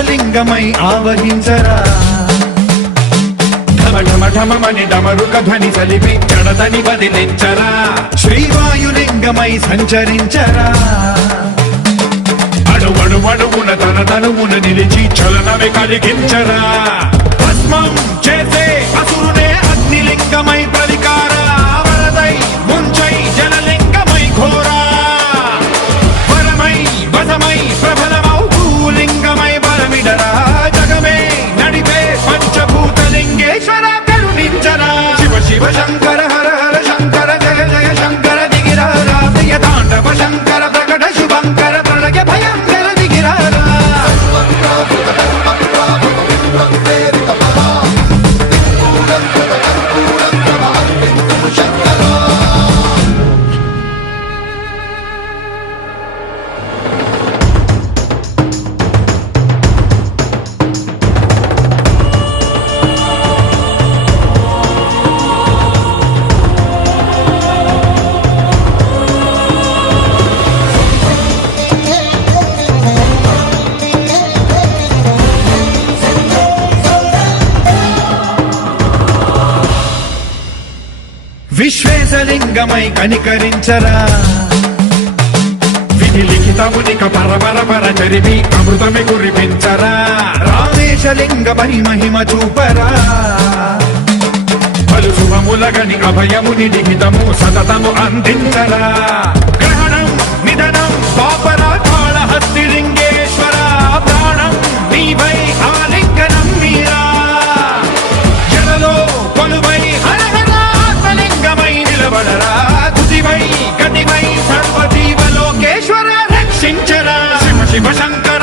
ఆకాశలింగమై ఆవహించరా ఢమఢమఢమని డమరుక ధ్వని సలిపి జడదని వదిలించరా శ్రీవాయులింగమై సంచరించరా అణువణువున తన తనువున నిలిచి చలనమే కలిగించరా భస్మం చేసే అసురునే అగ్నిలింగమై ప్రవికారా వరదై ముంచై జలలింగమై ఘోరా వరమై వసమై ప్రబలమౌ భూలింగమై బలమిడరా జగమే నడిపే పంచభూతలింగేశ్వర కరుణించరా శివ శివ శంకర హర హర శంకర జయ జయ శంకర దిగిరా రాతయ తాండవ శంకర ప్రకట శుభంకర ప్రళయ భయంకర దిగిరారా విశ్వేశలింగమై కనికరించరా విధి లిఖితమునిక పరపర చరివి అమృతమి కురిపించరా రామేశలింగమై మహిమ చూపరా పలు శుభములగని అభయముని లిఖితము సతతము అందించరా గ్రహణం నిధనం పాపరా కాళహస్తి లింగేశ్వర ప్రాణం నీవై ఆలింగనం మీరా జలలో కొలువై నిలబడరా తుదివై గతివై సర్వజీవలోకేశ్వర రక్షించరా శివ శివ శంకర